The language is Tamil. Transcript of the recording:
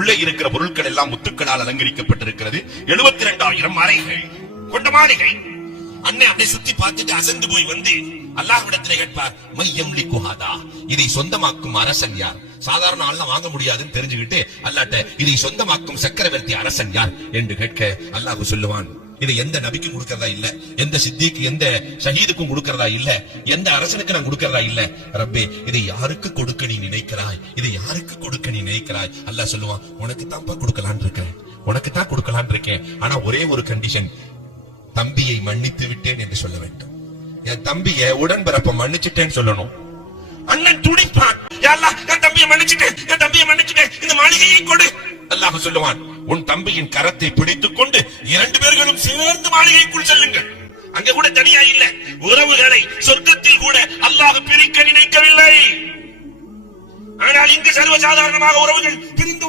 உள்ளே இருக்கிற பொருட்கள் எல்லாம் முத்துக்களால் அலங்கரிக்கப்பட்டிருக்கிறது. 72,000 அறைகள் கொண்ட மாளிகை. அண்ணன் அப்படியே சுத்தி பார்த்துட்டு அசந்து போய் வந்து அல்லாஹ்விடத்திலே கேட்பார், மையம் லிக்குஹாதா, இதை சொந்தமாக்கும் அரசன் யார்? சாதாரண ஆள்ல வாங்க முடியாதுன்னு தெரிஞ்சுக்கிட்டு அல்லாஹ்ட்ட இதை சொந்தமாக்கும் சக்கரவர்த்தி அரசன் யார் என்று கேட்க அல்லாஹ் சொல்லுவான், இதை எந்த நபிக்கும் கொடுக்கறதா இல்ல, எந்த சித்திக்கு எந்த ஷஹீதுக்கும் கொடுக்கறதா இல்ல, எந்த அரசனுக்கு நான் கொடுக்கறதா இல்ல. ரப்பே, இதை யாருக்கு கொடுக்க நீ நினைக்கிறாய்? இதை யாருக்கு கொடுக்க நீ நினைக்கிறாய்? அல்லாஹ் சொல்லுவான், உனக்கு தான்ப்பா கொடுக்கலான் இருக்கேன், உனக்கு தான் கொடுக்கலான் இருக்கேன். ஆனா ஒரே ஒரு கண்டிஷன், தம்பியை மன்னித்து விட்டேன் என்று சொல்ல வேண்டும். என் தம்பியை உடன்பிறப்ப மன்னிச்சுட்டேன்னு சொல்லணும். அண்ணன் துடிப்பான், யா அல்லாஹ், என் தம்பியை மன்னிச்சுட்டேன், என் தம்பியை மன்னிச்சுட்டேன், இந்த மாளிகையை கொடு. அல்லாஹ் சொல்லுவான், உன் தம்பியின் கரத்தை பிடித்துக் கொண்டு 2 பேர்களும் சேர்ந்து மாளிகைக்குள் செல்லுங்கள். அங்க கூட தனியா இல்ல, உறவுகளை சொர்க்கத்தில் கூட அல்லாஹ் பிரிக்க நினைக்கவில்லை. ஆனால் இங்கு சர்வசாதாரணமாக உறவுகள் பிரிந்து